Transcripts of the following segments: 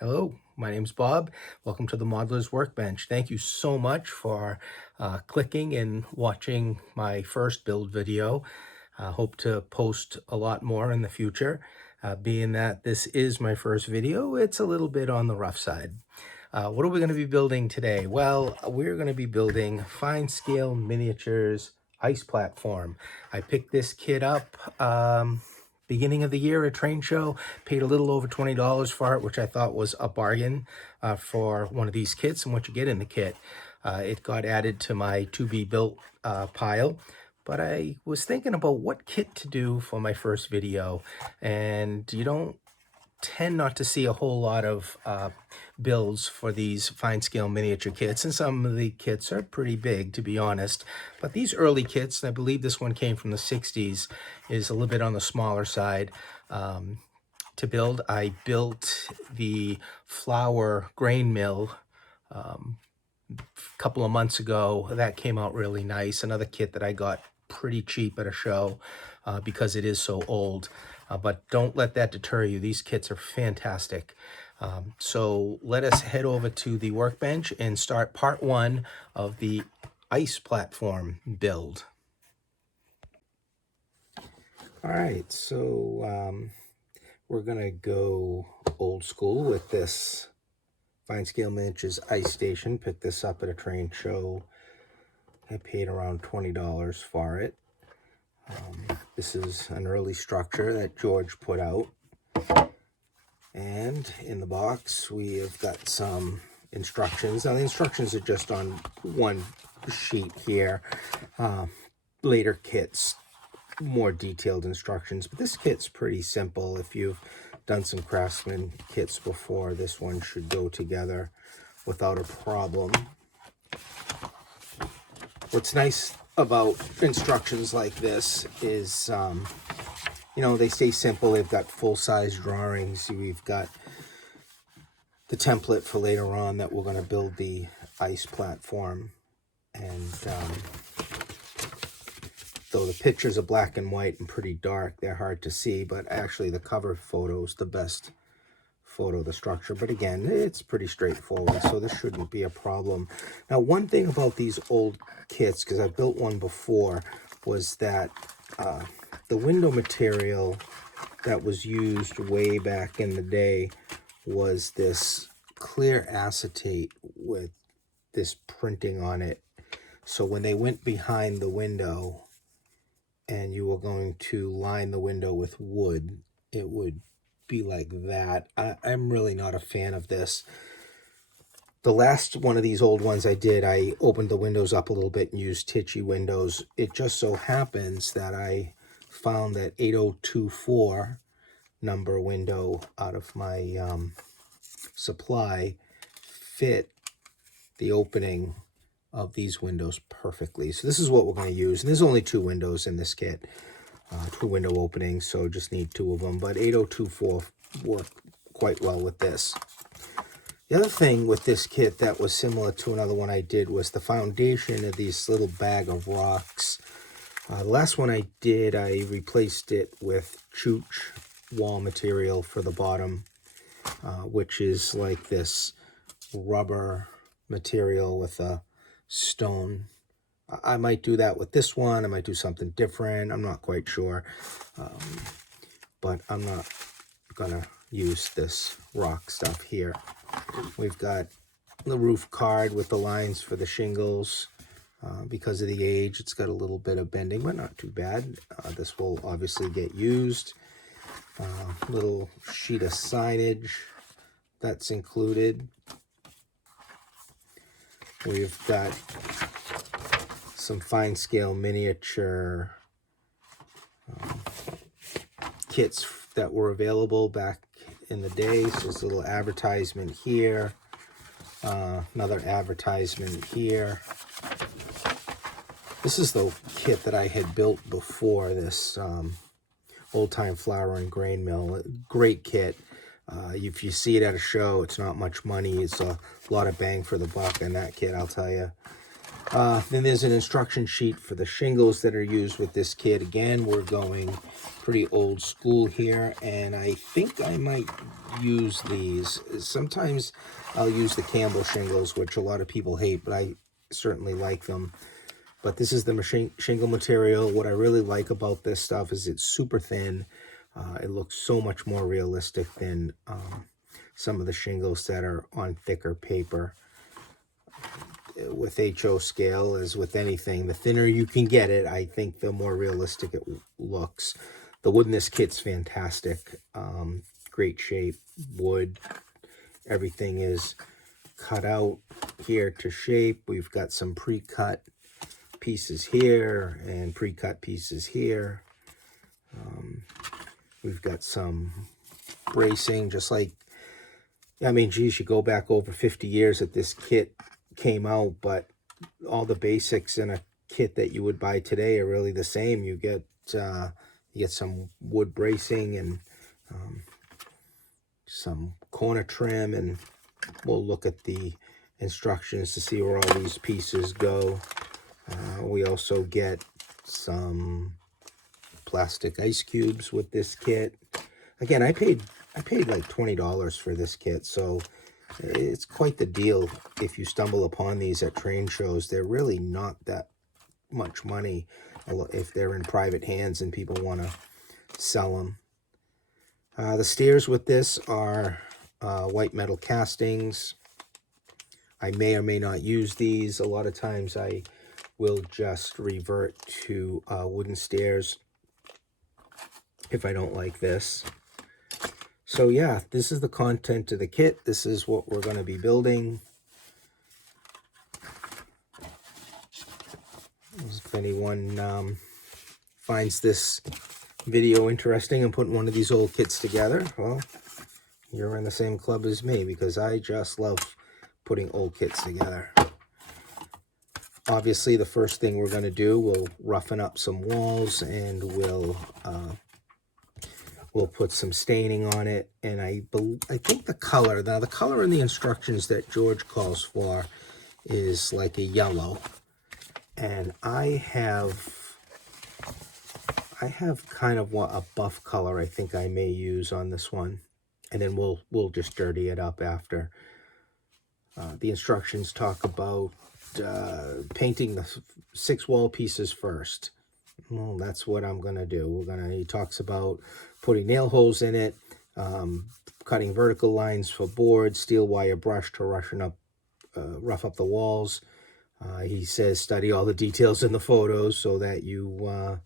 Hello, my name's Bob. Welcome to the Modeler's Workbench. Thank you so much for clicking and watching my first build video. I hope to post a lot more in the future. Being that this is my first video, it's a little bit on the rough side. What are we going to be building today? Well, we're going to be building fine scale miniatures ice platform. I picked this kit up beginning of the year at train show, paid a little over $20 for it, which I thought was a bargain for one of these kits and what you get in the kit. It got added to my to be built pile, but I was thinking about what kit to do for my first video, and you don't tend not to see a whole lot of builds for these fine scale miniature kits, and some of the kits are pretty big, to be honest. But these early kits, and I believe this one came from the 60s, is a little bit on the smaller side to build. I built the flour grain mill a couple of months ago. That came out really nice. Another kit that I got pretty cheap at a show because it is so old. But don't let that deter you. These kits are fantastic. So let us head over to the workbench and start part one of the ice platform build. All right, so we're gonna go old school with this fine scale miniatures ice station. Picked this up at a train show. I paid around $20 for it. This is an early structure that George put out. And in the box, we have got some instructions. Now, the instructions are just on one sheet here. Later kits, more detailed instructions. But this kit's pretty simple. If you've done some Craftsman kits before, this one should go together without a problem. What's nice about instructions like this is, you know, they stay simple. They've got full-size drawings. We've got the template for later on that we're going to build the ice platform. And though the pictures are black and white and pretty dark, they're hard to see, but actually the cover photo is the best photo of the structure. But again, it's pretty straightforward, so this shouldn't be a problem. Now, one thing about these old kits, because I built one before, was that the window material that was used way back in the day was this clear acetate with this printing on it. So when they went behind the window and you were going to line the window with wood, it would be like that. I'm really not a fan of this. The last one of these old ones I did, I opened the windows up a little bit and used Tichy windows. It just so happens that I found that 8024 number window out of my supply fit the opening of these windows perfectly. So this is what we're going to use. And there's only two windows in this kit. Two window openings, so just need two of them. But 8024 worked quite well with this. The other thing with this kit that was similar to another one I did was the foundation of these little bag of rocks. The last one I did, I replaced it with chooch wall material for the bottom, which is like this rubber material with a stone. I might do that with this one. I might do something different. I'm not quite sure. But I'm not going to use this rock stuff here. We've got the roof card with the lines for the shingles. Because of the age, it's got a little bit of bending, but not too bad. This will obviously get used. Little sheet of signage that's included. We've got some fine scale miniature kits that were available back in the day. So this little advertisement here, another advertisement here. This is the kit that I had built before, this old time flour and grain mill. Great kit. If you see it at a show, it's not much money. It's a lot of bang for the buck in that kit, I'll tell you. Then there's an instruction sheet for the shingles that are used with this kit. Again, we're going pretty old school here, and I think I might use these. Sometimes I'll use the Campbell shingles, which a lot of people hate, but I certainly like them. But this is the shingle material. What I really like about this stuff is it's super thin. It looks so much more realistic than some of the shingles that are on thicker paper. With HO scale, as with anything, the thinner you can get it, I think the more realistic it looks. The wood in this kit's fantastic. Great shape, wood. Everything is cut out here to shape. We've got some pre-cut pieces here and pre-cut pieces here. We've got some bracing, just like, I mean, geez, you go back over 50 years that this kit came out, but all the basics in a kit that you would buy today are really the same. You get some wood bracing and some corner trim, and we'll look at the instructions to see where all these pieces go. We also get some plastic ice cubes with this kit. Again, I paid like $20 for this kit, so it's quite the deal if you stumble upon these at train shows. They're really not that much money if they're in private hands and people want to sell them. The steers with this are white metal castings. I may or may not use these. A lot of times I will just revert to wooden steers if I don't like this. So yeah, this is the content of the kit. This is what we're going to be building. If anyone finds this video interesting and putting one of these old kits together, well, you're in the same club as me, because I just love putting old kits together. Obviously, the first thing we're going to do, we'll roughen up some walls, and we'll put some staining on it. And I think the color, now the color in the instructions that George calls for is like a yellow. And I have kind of a buff color I think I may use on this one. And then we'll just dirty it up after. The instructions talk about painting the 6 wall pieces first. Well, that's what I'm going to do. He talks about putting nail holes in it, cutting vertical lines for boards, steel wire brush to rough up the walls. He says study all the details in the photos so that you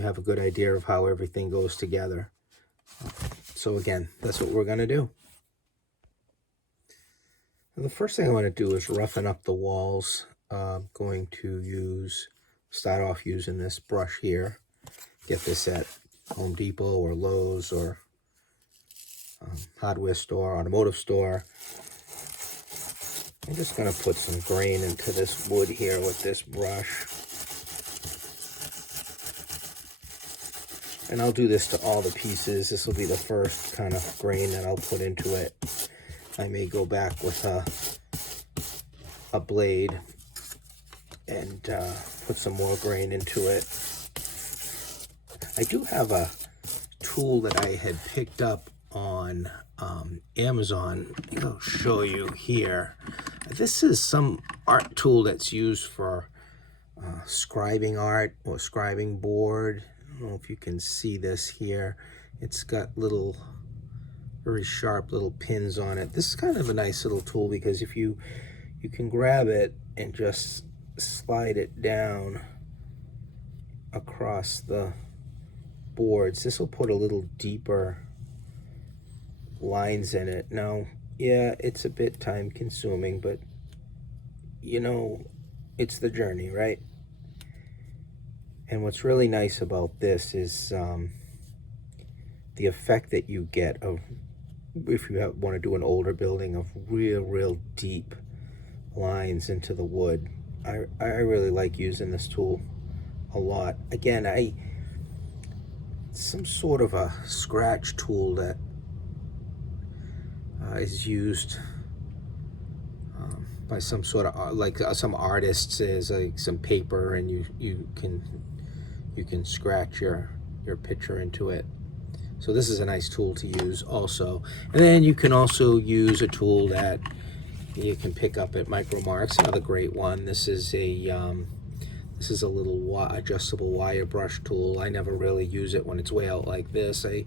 have a good idea of how everything goes together. So again, that's what we're going to do. And the first thing I want to do is roughen up the walls. I'm going to start off using this brush here. Get this at Home Depot or Lowe's or hardware store, automotive store. I'm just going to put some grain into this wood here with this brush. And I'll do this to all the pieces. This will be the first kind of grain that I'll put into it. I may go back with a blade and put some more grain into it. I do have a tool that I had picked up on Amazon. I'll show you here. This is some art tool that's used for scribing art or scribing board. I don't know if you can see this here. It's got little, very sharp little pins on it. This is kind of a nice little tool because if you can grab it and just slide it down across the boards, this will put a little deeper lines in it. Now, yeah, it's a bit time consuming, but you know, it's the journey, right? And what's really nice about this is the effect that you get of, if you want to do an older building, of real deep lines into the wood. I really like using this tool a lot. Again, some sort of a scratch tool that is used by some sort of like some artists is like some paper, and you can scratch your picture into it. So this is a nice tool to use also. And then you can also use a tool that you can pick up at Micro Marks. Another great one. This is a little adjustable wire brush tool. I never really use it when it's way out like this. I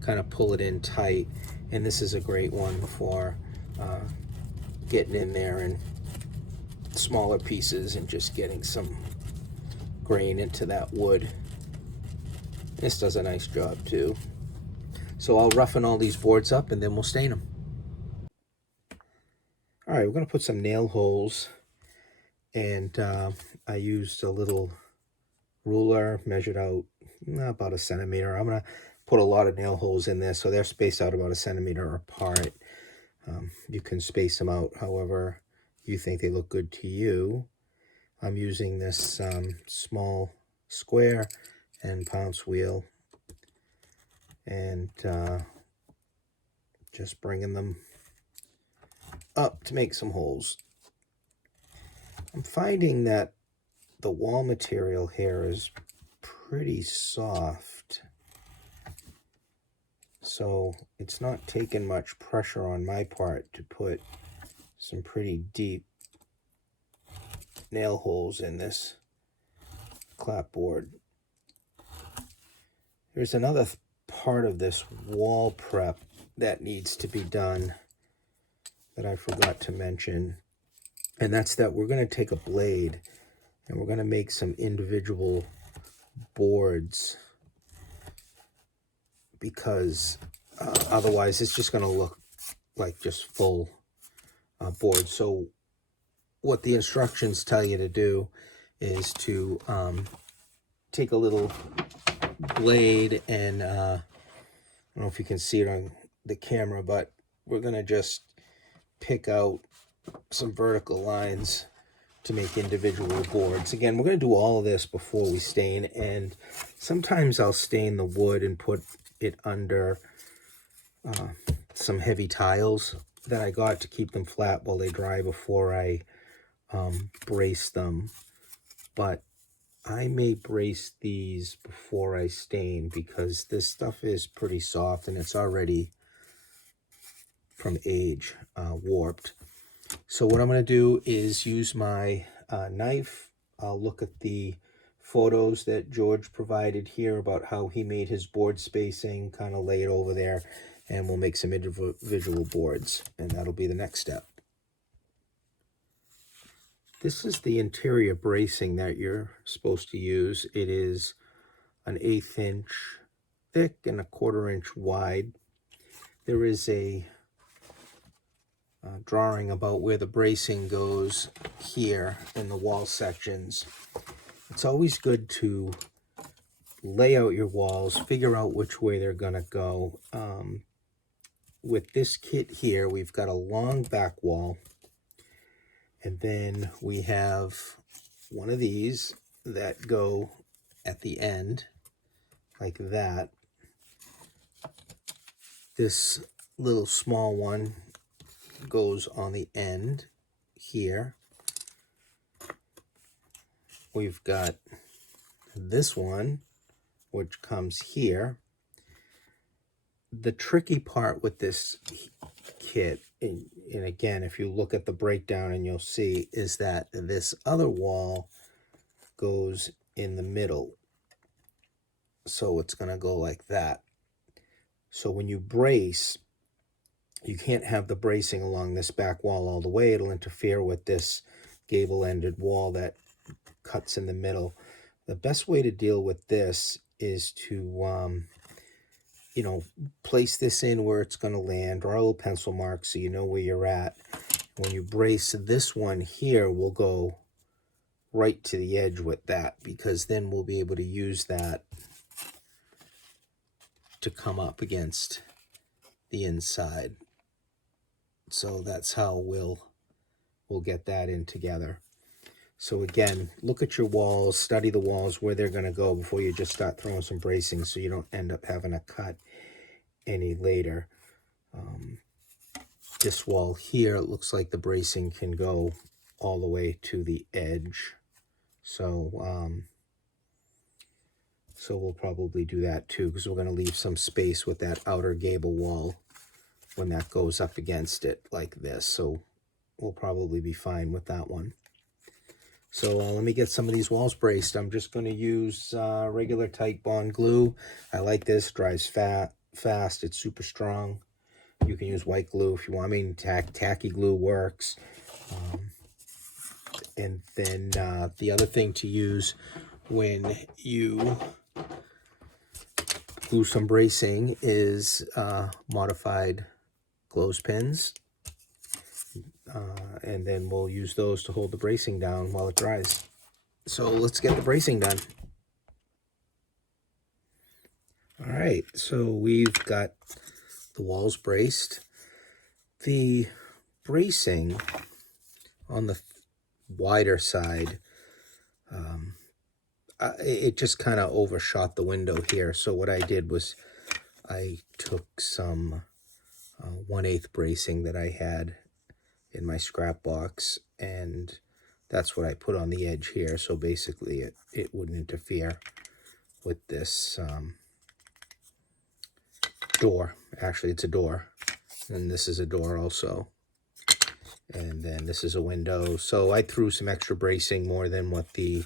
kind of pull it in tight, and this is a great one for getting in there in smaller pieces and just getting some grain into that wood. This does a nice job too. So I'll roughen all these boards up and then we'll stain them. All right, we're going to put some nail holes, and I used a little ruler, measured out about a centimeter. I'm going to put a lot of nail holes in this, so they're spaced out about a centimeter apart. You can space them out however you think they look good to you. I'm using this small square and pounce wheel, and just bringing them up to make some holes. I'm finding that the wall material here is pretty soft, so it's not taking much pressure on my part to put some pretty deep nail holes in this clapboard. There's another part of this wall prep that needs to be done that I forgot to mention, and that's that we're going to take a blade and we're going to make some individual boards, because otherwise it's just going to look like just full boards. So what the instructions tell you to do is to take a little blade, and I don't know if you can see it on the camera, but we're going to just pick out some vertical lines to make individual boards. Again, we're going to do all of this before we stain, and sometimes I'll stain the wood and put it under some heavy tiles that I got to keep them flat while they dry before I brace them. But I may brace these before I stain, because this stuff is pretty soft and it's already from age warped. So what I'm going to do is use my knife. I'll look at the photos that George provided here about how he made his board spacing, kind of lay it over there, and we'll make some individual boards, and that'll be the next step. This is the interior bracing that you're supposed to use. It is an 1/8 inch thick and a 1/4 inch wide. There is a drawing about where the bracing goes here in the wall sections. It's always good to lay out your walls, figure out which way they're gonna go. With this kit here, we've got a long back wall, and then we have one of these that go at the end like that. This little small one goes on the end here. We've got this one, which comes here. The tricky part with this kit, and again, if you look at the breakdown and you'll see, is that this other wall goes in the middle. So it's going to go like that. So when you brace, you can't have the bracing along this back wall all the way. It'll interfere with this gable-ended wall that cuts in the middle. The best way to deal with this is to, place this in where it's going to land, draw a little pencil mark so you know where you're at. When you brace, this one here will go right to the edge with that, because then we'll be able to use that to come up against the inside. So that's how we'll get that in together. So again, look at your walls, study the walls, where they're going to go before you just start throwing some bracing, so you don't end up having to cut any later. this wall here, it looks like the bracing can go all the way to the edge. So, so we'll probably do that too, because we're going to leave some space with that outer gable wall when that goes up against it like this. So we'll probably be fine with that one. So let me get some of these walls braced. I'm just going to use regular Titebond glue. I like this, dries fast, it's super strong. You can use white glue if you want. I mean, tacky glue works. And then the other thing to use when you glue some bracing is modified clothespins. And then we'll use those to hold the bracing down while it dries. So let's get the bracing done. All right, so we've got the walls braced. The bracing on the wider side, it just kind of overshot the window here. So what I did was I took some 1/8 bracing that I had in my scrap box, and that's what I put on the edge here. So basically it wouldn't interfere with this door. Actually, it's a door, and this is a door also, and then this is a window. So I threw some extra bracing, more than what the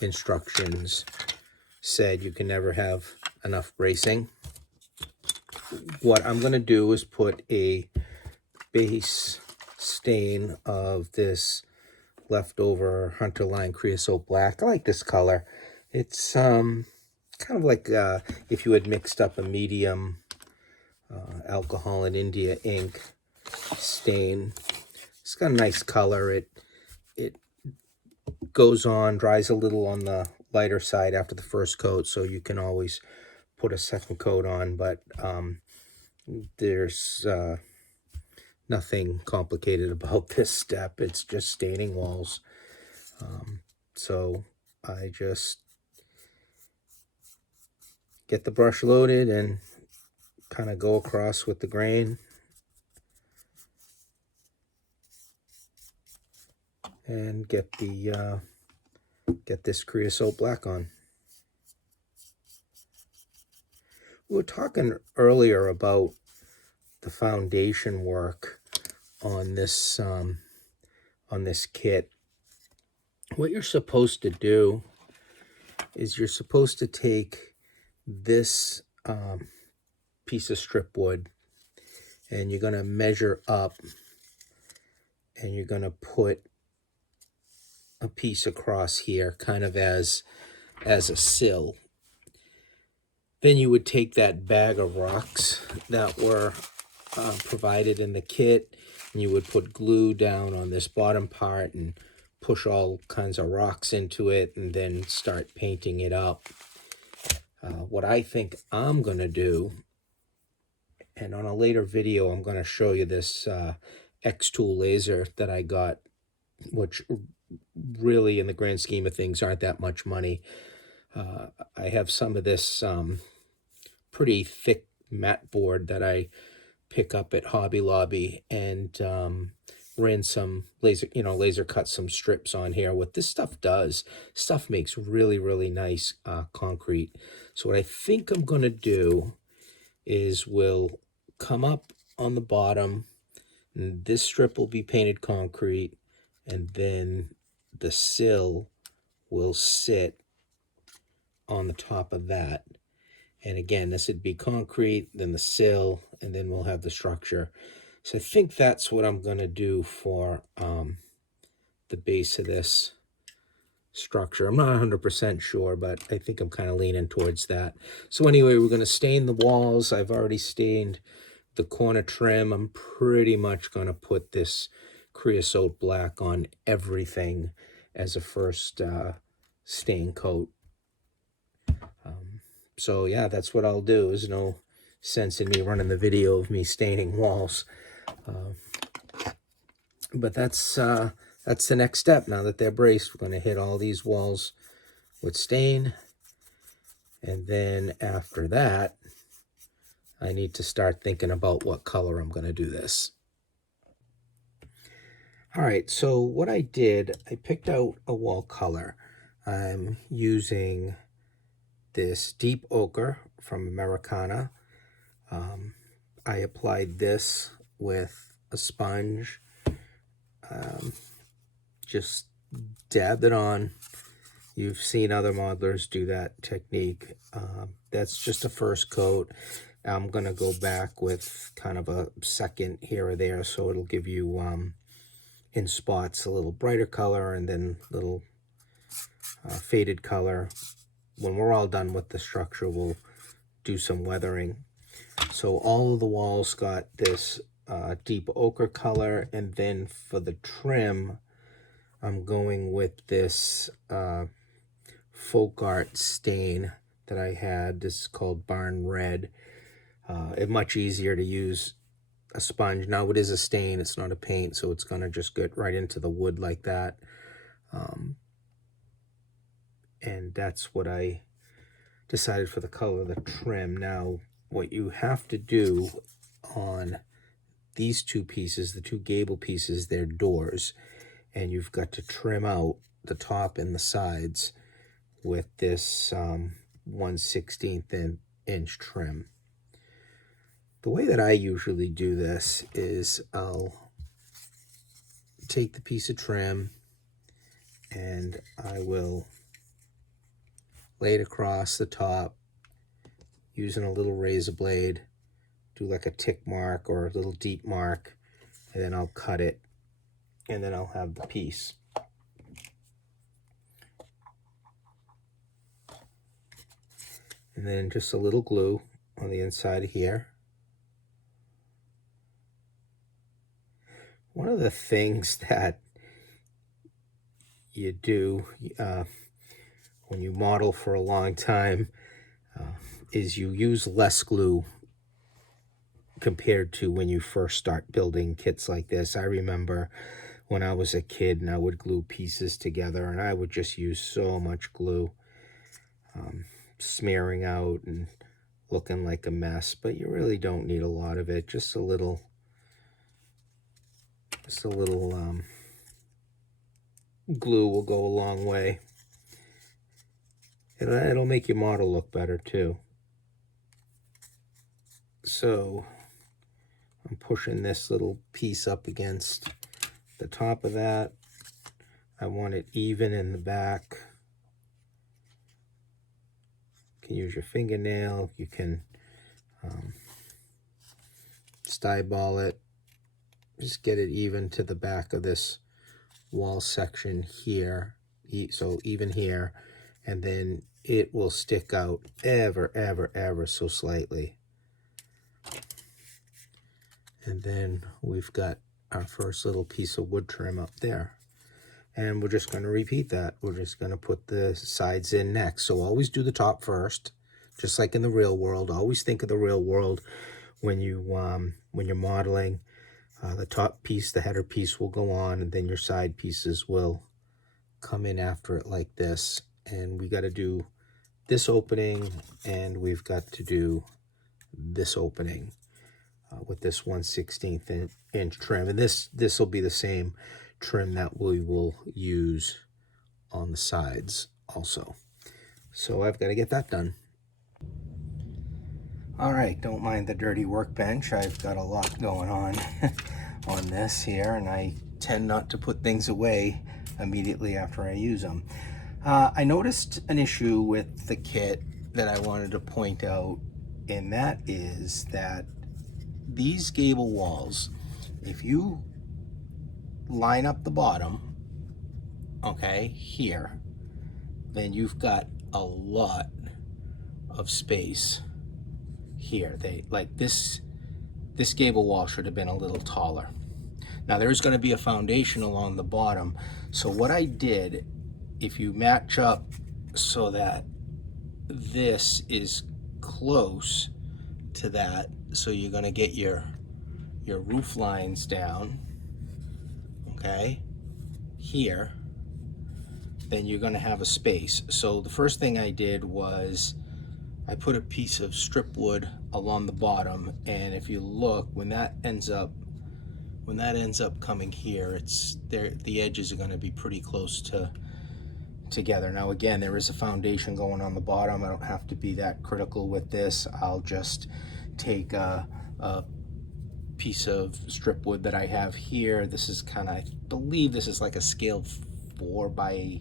instructions said. You can never have enough bracing. What I'm going to do is put a base stain of this leftover Hunterline Creosote Black. I like this color. It's kind of like if you had mixed up a medium alcohol and India ink stain. It's got a nice color. It goes on, dries a little on the lighter side after the first coat, so you can always put a second coat on, but there's nothing complicated about this step. It's just staining walls. So I just get the brush loaded and kind of go across with the grain and get this creosote black on. We were talking earlier about the foundation work on this kit. What you're supposed to do is you're supposed to take this piece of strip wood, and you're going to measure up, and you're going to put a piece across here, kind of as a sill. Then you would take that bag of rocks that were provided in the kit, and you would put glue down on this bottom part and push all kinds of rocks into it, and then start painting it up. What I think I'm going to do, and on a later video I'm going to show you this X-Tool laser that I got, which really in the grand scheme of things aren't that much money. I have some of this pretty thick mat board that I pick up at Hobby Lobby, and ran some laser cut some strips on here. What this stuff makes really, really nice concrete. So what I think I'm going to do is we'll come up on the bottom, and this strip will be painted concrete, and then the sill will sit on the top of that. And again, this would be concrete, then the sill, and then we'll have the structure. So I think that's what I'm going to do for the base of this structure. I'm not 100% sure, but I think I'm kind of leaning towards that. So anyway, we're going to stain the walls. I've already stained the corner trim. I'm pretty much going to put this creosote black on everything as a first stain coat. So yeah, that's what I'll do. There's no sense in me running the video of me staining walls. But that's the next step. Now that they're braced, we're going to hit all these walls with stain. And then after that, I need to start thinking about what color I'm going to do this. All right, so what I did, I picked out a wall color. I'm using this deep ochre from Americana. I applied this with a sponge, just dabbed it on. You've seen other modelers do that technique. That's just a first coat. I'm going to go back with kind of a second here or there, so it'll give you, in spots, a little brighter color and then a little faded color. When we're all done with the structure, we'll do some weathering. So all of the walls got this deep ochre color, and then for the trim, I'm going with this folk art stain that I had. This is called Barn Red. It's much easier to use a sponge. Now it is a stain, it's not a paint, so it's gonna just get right into the wood like that. And that's what I decided for the color of the trim. Now, what you have to do on these two pieces, the two gable pieces, they're doors, and you've got to trim out the top and the sides with this 1/16 inch trim. The way that I usually do this is I'll take the piece of trim and I will lay it across the top using a little razor blade, do like a tick mark or a little deep mark, and then I'll cut it, and then I'll have the piece. And then just a little glue on the inside here. One of the things that you do when you model for a long time is you use less glue compared to when you first start building kits like this. I remember when I was a kid and I would glue pieces together, and I would just use so much glue, smearing out and looking like a mess, but you really don't need a lot of it. Just a little glue will go a long way. It'll make your model look better too. So I'm pushing this little piece up against the top of that. I want it even in the back. You can use your fingernail. You can styball it. Just get it even to the back of this wall section here. So even here. And then it will stick out ever so slightly. And then we've got our first little piece of wood trim up there. And we're just going to repeat that. We're just going to put the sides in next. So always do the top first, just like in the real world. Always think of the real world when you're modeling. The top piece, the header piece, will go on, and then your side pieces will come in after it like this. And we got to do this opening, and we've got to do this opening with this 1/16 inch trim. And this will be the same trim that we will use on the sides also. So I've got to get that done. All right, don't mind the dirty workbench. I've got a lot going on on this here, and I tend not to put things away immediately after I use them. I noticed an issue with the kit that I wanted to point out, and that is that these gable walls, if you line up the bottom, okay, here, then you've got a lot of space here. This gable wall should have been a little taller. Now there's going to be a foundation along the bottom, so what I did, if you match up so that this is close to that, so you're going to get your roof lines down, okay, here, then you're going to have a space. So the first thing I did was I put a piece of strip wood along the bottom, and if you look, when when that ends up coming here, the edges are going to be pretty close together. Now again, there is a foundation going on the bottom. I don't have to be that critical with this. I'll just take a piece of strip wood that I have here. This is kind of, I believe this is like a scale 4 by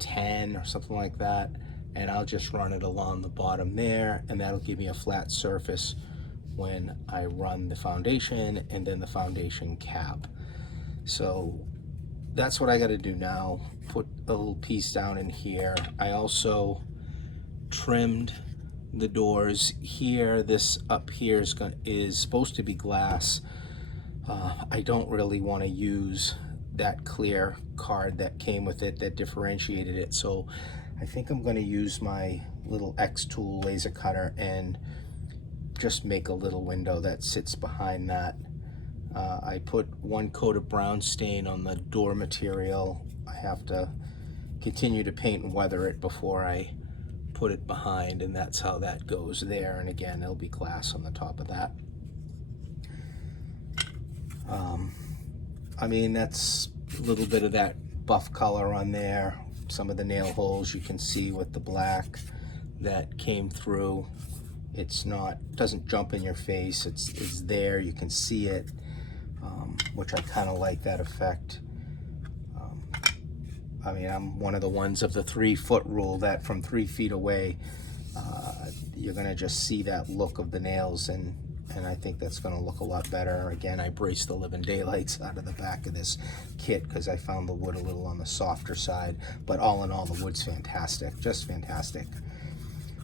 10 or something like that, and I'll just run it along the bottom there, and that'll give me a flat surface when I run the foundation and then the foundation cap. So that's what I got to do now. Put a little piece down in here. I also trimmed the doors here. This up here is supposed to be glass. I don't really want to use that clear card that came with it that differentiated it, so I think I'm going to use my little X tool laser cutter and just make a little window that sits behind that. I put 1 coat of brown stain on the door material. I have to continue to paint and weather it before I put it behind, and that's how that goes there. And again, there'll be glass on the top of that. I mean, that's a little bit of that buff color on there. Some of the nail holes you can see with the black that came through. Doesn't jump in your face. It's there, you can see it, which I kind of like that effect. I mean, I'm one of the ones of the 3-foot rule that from 3 feet away, you're gonna just see that look of the nails, and I think that's gonna look a lot better. Again, I braced the living daylights out of the back of this kit because I found the wood a little on the softer side, but all in all, the wood's fantastic, just fantastic.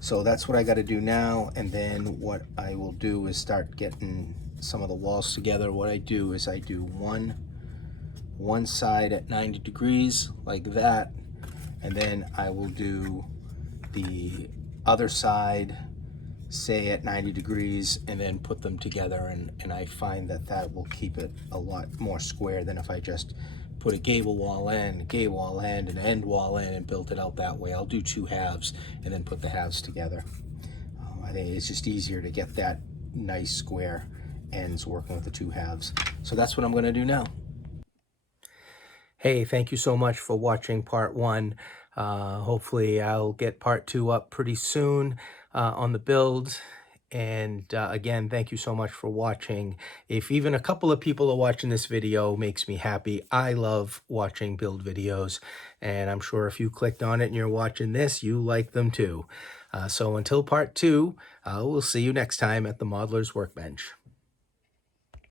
So that's what I got to do now, and then what I will do is start getting some of the walls together. What I do is I do one side at 90 degrees like that, and then I will do the other side, say at 90 degrees, and then put them together, and I find that will keep it a lot more square than if I just put a gable wall in, an end wall in, and built it out that way. I'll do 2 halves and then put the halves together. I think it's just easier to get that nice square ends working with the 2 halves. So that's what I'm going to do now. Hey, thank you so much for watching part 1. Hopefully I'll get part 2 up pretty soon on the build. And again, thank you so much for watching. If even a couple of people are watching this video, makes me happy. I love watching build videos, and I'm sure if you clicked on it and you're watching this, you like them too. So until part 2, we'll see you next time at the Modeler's Workbench.